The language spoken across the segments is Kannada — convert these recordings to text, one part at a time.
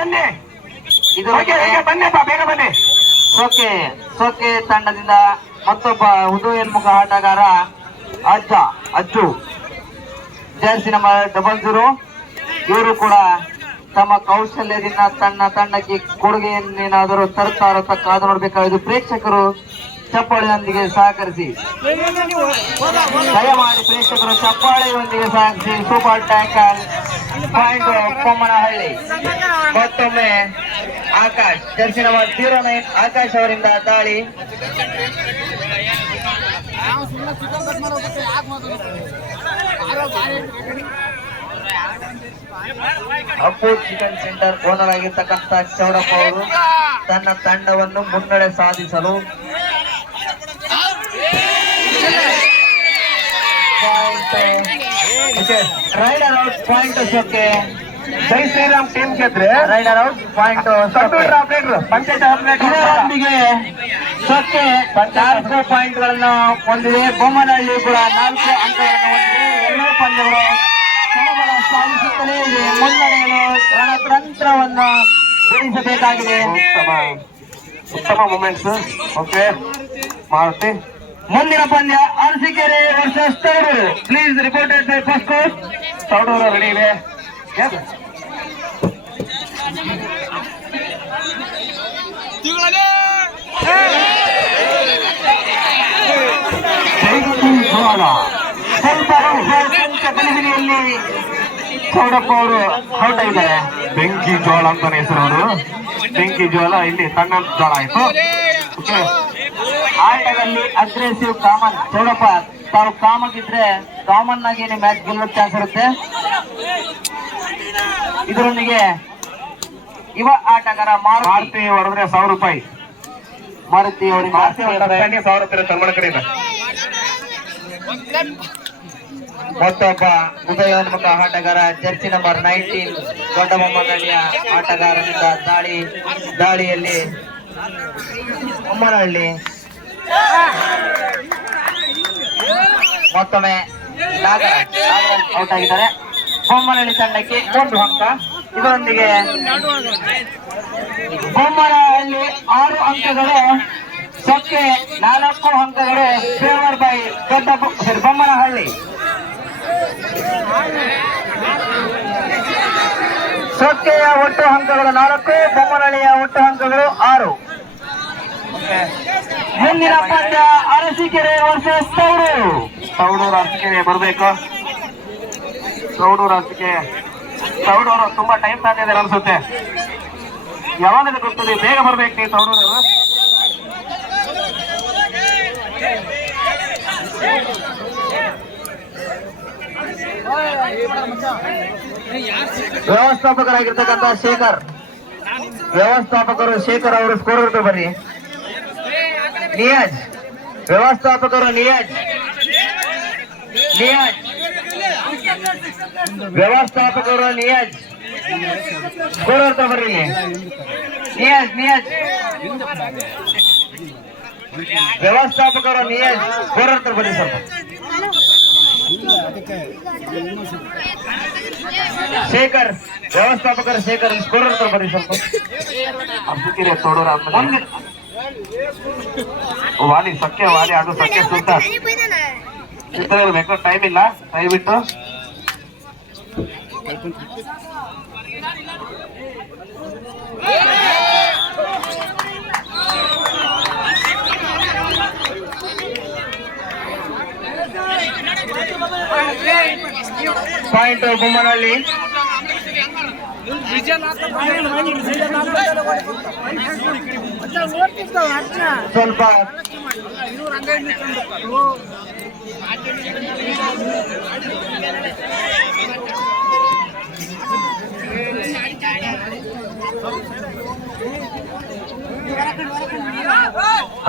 ಬನ್ನಿ ಇದು ಬನ್ನಿಪ್ಪ, ಬೇಗ ಬನ್ನಿ. ಸೊಕ್ಕೆ ತಂಡದಿಂದ ಮತ್ತೊಬ್ಬ ಉದಯೋನ್ಮುಖ ಆಟಗಾರ ಅಜ್ಜು ಜರ್ಸಿ ನಂಬರ್ 00. ಇವರು ಕೂಡ ತಮ್ಮ ಕೌಶಲ್ಯದಿಂದ ತನ್ನ ತಂಡಕ್ಕೆ ಕೊಡುಗೆಯನ್ನೇನಾದರೂ ತರುತ್ತಾರೋ ಕಾದು ನೋಡಬೇಕಾಗಿದೆ. ಪ್ರೇಕ್ಷಕರು ಚಪ್ಪಾಳೆಯೊಂದಿಗೆ ಸಹಕರಿಸಿ, ದಯಮಾಡಿ ಪ್ರೇಕ್ಷಕರು ಚಪ್ಪಾಳೆಯೊಂದಿಗೆ ಸಹಕರಿಸಿ. Super tackle point Bommanahalli. ಮತ್ತೊಮ್ಮೆ ಆಕಾಶ್ ಜರ್ಸಿ ನಂಬರ್ 09 ಆಕಾಶ್ ಅವರಿಂದ ದಾಳಿ. ಅಪ್ಪು ಚಿಕನ್ ಸೆಂಟರ್ ಓನರ್ ಆಗಿರ್ತಕ್ಕಂಥ ಚೌಡಪ್ಪ ಅವರು ತನ್ನ ತಂಡವನ್ನು ಮುನ್ನಡೆ ಸಾಧಿಸಲು raider out point Sokke. Jai Shriram team ಗೆದ್ರೆ ರೈಡರ್ ಔಟ್ ಪಾಯಿಂಟ್ ಇದರೊಂದಿಗೆ ಸೊಕ್ಕೆ 4 ಪಾಯಿಂಟ್ಗಳನ್ನು ಹೊಂದಿದೆ. ಬೊಮ್ಮನಹಳ್ಳಿ ಕೂಡ 4 ಅಂಕಗಳನ್ನು ಹೊಂದಿದೆ. ಎರಡೂ ಪಂದ್ಯಗಳು ಸಮಬಲ ಸಾಧಿಸುತ್ತಲೇ ಇದೆ. ಮುನ್ನಡೆಯಲು ರಣತಂತ್ರವನ್ನು ಜೋಡಿಸಬೇಕಾಗಿದೆ. ಉತ್ತಮ ಮೂಮೆಂಟ್ಸ್. ಓಕೆ ಮಾರುತಿ. ಮುಂದಿನ ಪಂದ್ಯ Arasikere versus Tauduru. Please reported by first coach. Tauduru ready ಇದೆ. ಚೌಡಪ್ಪ ಅವರು ಔಟ್ ಆಗಿದ್ದಾರೆ. ಬೆಂಕಿ ಜೋಳ ಅಂತಾನೆ ಹೆಸರು ಅವರು. ಬೆಂಕಿ ಜೋಳ ಇಲ್ಲಿ ತಣ್ಣ ಜೋಳ ಆಯ್ತು. ಆಟದಲ್ಲಿ ಅಗ್ರೆಸಿವ್ ಕಾಮನ್. ಚೌಡಪ್ಪ ತಾವು ಕಾಮಗಿದ್ರೆ ಕಾಮನ್ ಆಗಿ ಮ್ಯಾಚ್ ಗೆಲ್ಲೋ ಚಾನ್ಸ್ ಇರುತ್ತೆ. ಇದರೊಂದಿಗೆ ಯುವ ಆಟಗಾರ ಮಾರುತಿ ಹೊಡೆದ್ರೆ 1000 ರೂಪಾಯಿ. ಮಾರುತಿ ಅವರಿಂದ 1000 ರೂಪಾಯಿ ತಮ್ಮನ ಕಡೆಯಿಂದ. ಮತ್ತೊಬ್ಬ ಉದಯೋನ್ಮುಖ ಆಟಗಾರ ಜರ್ಸಿ ನಂಬರ್ 19 ದೊಡ್ಡಬೊಮ್ಮನಹಳ್ಳಿಯ ಆಟಗಾರನಿಂದ ದಾಳಿಯಲ್ಲಿ ಬೊಮ್ಮನಹಳ್ಳಿ ಮತ್ತೊಮ್ಮೆ ಔಟ್ ಆಗಿದ್ದಾರೆ. ಬೊಮ್ಮನಹಳ್ಳಿ ತಂಡಕ್ಕೆ 1 ಅಂಕ. ಇದರೊಂದಿಗೆ ಬೊಮ್ಮನಹಳ್ಳಿ 6 ಅಂಕಗಳು, ಸೊಕ್ಕೆ 4 ಅಂಕಗಳು ಫೇವರ್ ಬೈ ಬೊಮ್ಮನಹಳ್ಳಿ. ಸೊಕ್ಕೆಯ ಒಟ್ಟು ಅಂಕಗಳು 4, ಬೊಮ್ಮನಹಳ್ಳಿಯ ಒಟ್ಟು ಅಂಕಗಳು 6. ಮುಂದಿನ ಪಂದ್ಯ ಅರಸೀಕೆರೆ ವರ್ಸಸ್ ತೌಡೂರು. ತೌಡೂರು ಅರಸೀಕೆರೆ ಬರಬೇಕು. ತೌಡೂರು ತುಂಬಾ ಟೈಮ್ ತಾಂದಿದ್ದಾರೆ ಅನ್ಸುತ್ತೆ. ಯಾವಾಗ ಗೊತ್ತದೆ, ಬೇಗ ಬರ್ಬೇಕು ನೀವು ತೌಡೂರು. ವ್ಯವಸ್ಥಾಪಕರಾಗಿರ್ತಕ್ಕಂಥ ಶೇಖರ್ ಅವರು ಸ್ಕೋರ್ ಇರ್ತಾರೆ. ಬರ್ರಿ ನಿಯಾಜ್. ವ್ಯವಸ್ಥಾಪಕರು ನಿಯಾಜ್ ಸ್ಕೋರ್ ಇರ್ತಾರೆ. ಬರ್ರಿ ನಿಯಾಜ್ ವ್ಯವಸ್ಥಾಪಕರು ನಿಯಾಜ್ ಸ್ಕೋರ್ ಇರ್ತಾರೆ. ಬರ್ರಿ ಸ್ವಲ್ಪ. ಶೇಖರ್ ಸ್ಕೋರ್ ಇರ್ತಾರೆ. ಬರ್ರಿ ಸ್ವಲ್ಪ. ಅರಸೀಕೆರೆ ತೌಡೂರು ಆದ್ಮೇಲೆ ವಾಲಿ ಅದು ಸಖ್ಯ ಸುಲ್ತಾನ್ ಇರಬೇಕು. ಟೈಮ್ ಇಲ್ಲ, ದಯವಿಟ್ಟು. ಪಾಯಿಂಟ್ ಬೊಮ್ಮನಹಳ್ಳಿ. ಸ್ವಲ್ಪ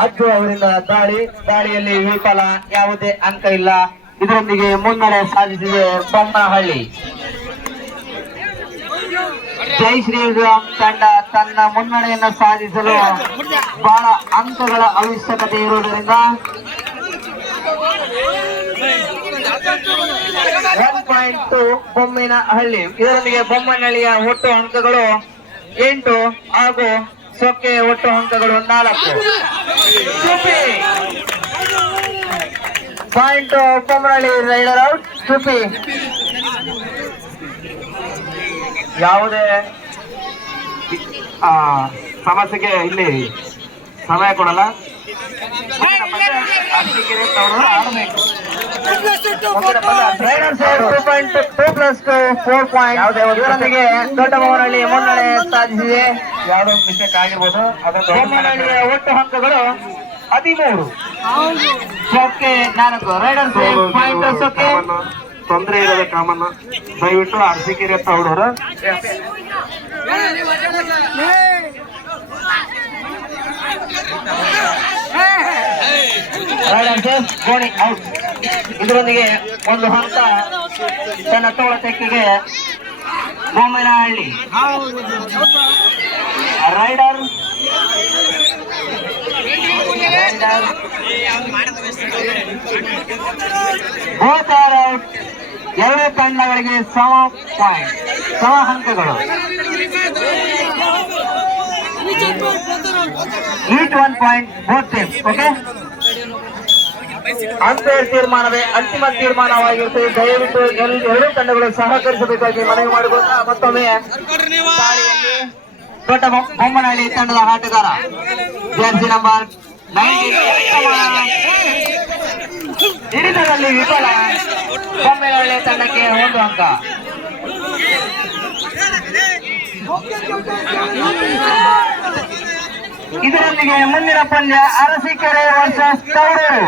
ಅಜ್ಜು ಅವರಿಂದ ದಾಳಿಯಲ್ಲಿ ವಿಫಲ, ಯಾವುದೇ ಅಂಕ ಇಲ್ಲ. ಇದರೊಂದಿಗೆ ಮುನ್ನಡೆ ಸಾಧಿಸಿದೆ ಬೊಮ್ಮನಹಳ್ಳಿ. ಜೈ ಶ್ರೀರಾಮ್ ತಂಡ ತನ್ನ ಮುನ್ನಡೆಯನ್ನು ಸಾಧಿಸಲು ಬಹಳ ಅಂಕಗಳ ಅವಶ್ಯಕತೆ ಇರುವುದರಿಂದ 1.2 ಬೊಮ್ಮನಹಳ್ಳಿ. ಇದರೊಂದಿಗೆ ಬೊಮ್ಮನಹಳ್ಳಿಯ ಒಟ್ಟು ಅಂಕಗಳು 8 ಹಾಗೂ ಸೊಕ್ಕೆ ಒಟ್ಟು ಅಂಕಗಳು 4. Point Bommanahalli raider out. ಚುಪಿ ಯಾವುದೇ ಸಮಸ್ಯೆಗೆ ಇಲ್ಲಿ ಸಮಯ ಕೊಡಲ್ಲ. ಅರಸೀಕೆರೆ ತೌಡೂರು ಆಡಬೇಕು. Raiders 2.2+2 4 point. ಇವರೊಂದಿಗೆ ದೊಡ್ಡ ಬೊಮ್ಮನಹಳ್ಳಿ ಮುನ್ನಡೆ ಸಾಧಿಸಿದೆ. ಯಾವುದೋ ಒಂದು ಮಿಸ್ಟೇಕ್ ಆಗಿರ್ಬೋದು. ಅದನ್ನು ಬೊಮ್ಮನಹಳ್ಳಿಯ ಒಟ್ಟು ಅಂಕಗಳು 13. ಸೊಕ್ಕೆ 4. Raiders point Sokke. ತೊಂದರೆ ಇರೋದೇ ಕಾಮನ್. ದಯವಿಟ್ಟು ಅರಸೀಕೆರೆ ತೌಡೂರು ರೈಡರ್ಸ್ ಗೋಣಿ ಔಟ್. ಇದರೊಂದಿಗೆ ಒಂದು ಹಂತ ತನ್ನ ತೋಳ ತೆಕ್ಕಿಗೆ Bommanahalli. Raider both are out. ಎರಡೂ ತಂಡಗಳಿಗೆ ಸಮ ಪಾಯಿಂಟ್, ಸಮ ಅಂಕಗಳು. Each 1 point both teams. Okay, umpire ತೀರ್ಮಾನವೇ ಅಂತಿಮ ತೀರ್ಮಾನವಾಗಿರುತ್ತದೆ. ದಯವಿಟ್ಟು ಎರಡೂ ತಂಡಗಳು ಸಹಕರಿಸಬೇಕಾಗಿ ಮನವಿ ಮಾಡಿಕೊಳ್ಳುತ್ತಾ ಮತ್ತೊಮ್ಮೆ ದಾಳಿಯಲ್ಲಿ ದೊಡ್ಡ ಬೊಮ್ಮನಹಳ್ಳಿ ತಂಡದ ಆಟಗಾರ ಜರ್ಸಿ ನಂಬರ್ 19 ಹಿಡಿತದಲ್ಲಿ ವಿಫಲ. ಬೊಮ್ಮನಹಳ್ಳಿ ತಂಡಕ್ಕೆ 1 ಅಂಕ. ಇದರೊಂದಿಗೆ ಮುಂದಿನ ಪಂದ್ಯ ಅರಸೀಕೆರೆ ವರ್ಸಸ್ ತೌಡೂರು.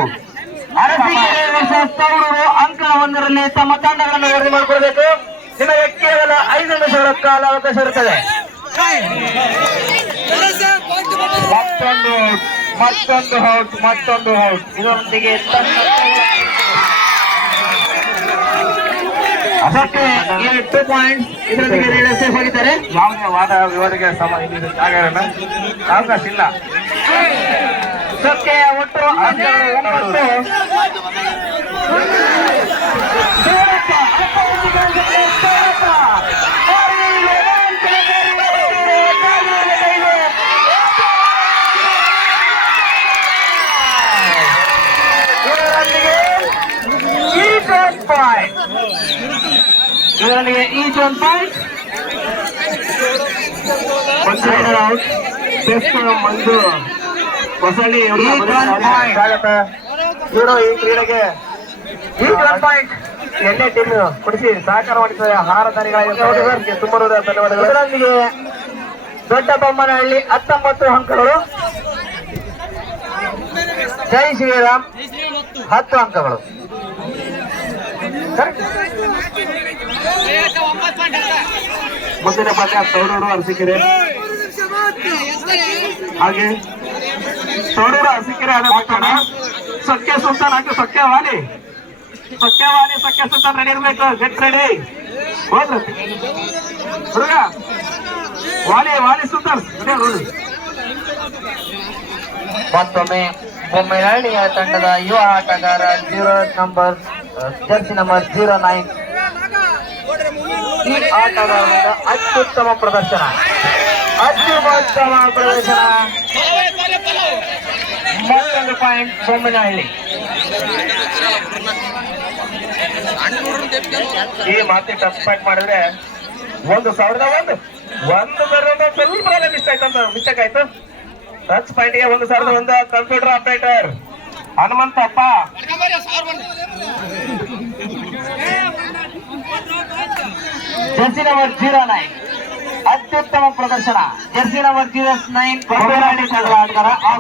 ಅರಸೀಕೆರೆ ವರ್ಸಸ್ ತೌಡೂರು ಅಂಕ 1ರಲ್ಲಿ ತಮ್ಮ ತಂಡಗಳನ್ನು ವರದಿ ಮಾಡಿಕೊಳ್ಬೇಕು. ನಿಮಗೆ ಕೇವಲ 5 ನಿಮಿಷಗಳ ಕಾಲ ಅವಕಾಶ ಇರುತ್ತದೆ. ಮತ್ತೊಂದು ಔಟ್. ಇದರೊಂದಿಗೆ ಅದಕ್ಕೆ 2 ಪಾಯಿಂಟ್ಸ್. ಇದರೊಂದಿಗೆ ರೈಡರ್ ಸೇಫ್ ಆಗಿದ್ದಾರೆ. ಯಾವುದೇ ವಾದ ವಿವಾದಕ್ಕೆ ಅವಕಾಶ ಇಲ್ಲ. ಸೊಕ್ಕೆ ಒಟ್ಟು ಅಂಕಗಳು 9. ಇದರೊಂದಿಗೆ ಈಚ್ 1 ಪಾಯಿಂಟ್. ಔಟ್. ಬೆಸ್ಟ್ ಮಂಜು ಹೊಸಳ್ಳಿ ಇವರು ಈ ಕ್ರೀಡೆಗೆ ಈಚ್ 1 ಪಾಯಿಂಟ್. ಎಣ್ಣೆ ಟೀಮ್ ಕೊಡಿಸಿ ಸಹಕಾರ ಮಾಡಿದ್ದಾರೆ. ಆಹಾರ ಧಾನ್ಯಗಳಿಗೆ ತುಂಬ ಧನ್ಯವಾದಗಳು. ಇದರೊಂದಿಗೆ ದೊಡ್ಡ ಬೊಮ್ಮನಹಳ್ಳಿ 19 ಅಂಕಗಳು. ಜೈ ಶ್ರೀರಾಮ್ 10 ಅಂಕಗಳು. ಮುಂದಿನ ಪಂದ್ಯ ತೌಡೂರು ಅರಸೀಕೆರೆ. ಹಾಗೆ ತೌಡೂರು ಅರಸೀಕೆರೆ ಆದ ಹಾಕೋಣ. ಸೊಕ್ಕೆ ಸುಲ್ತಾನ್ ಹಾಕಿ ಸೊಕ್ಕೆ ವಾಲಿ ಸೊಕ್ಕೆ ಸುಲ್ತಾನ್ ರೆಡಿ ಇರ್ಬೇಕು. Get ready. ಹೋದ್ರ ಹುಡುಗ ವಾಲಿ ಸುಲ್ತಾನ್ ನೋಡಿ. ಮತ್ತೊಮ್ಮೆ ಬೊಮ್ಮನಹಳ್ಳಿಯ ತಂಡದ ಯುವ ಆಟಗಾರ ಜರ್ಸಿ ನಂಬರ್ 09 ಈ ಆಟಗಾರರಿಂದ ಅತ್ಯುತ್ತಮ ಪ್ರದರ್ಶನ. ಮತ್ತೊಂದು ಪಾಯಿಂಟ್ ಬೊಮ್ಮನಹಳ್ಳಿ. ಈ ಮಾತಿ ಟಚ್ ಪಾಯಿಂಟ್ ಮಾಡಿದ್ರೆ 1,001 ಸ್ವಲ್ಪ ಮಿಸ್ಟೇಕ್ ಆಯ್ತು. ಟಚ್ ಪಾಯಿಂಟ್ಗೆ 1,001. Computer operator Hanumanthappa. Jersey number 09 ಅತ್ಯುತ್ತಮ ಪ್ರದರ್ಶನ. ಜರ್ಸಿ ನಂಬರ್ 09 ಬೊಮ್ಮನಹಳ್ಳಿ ತಂಡದ ಆಟಗಾರ.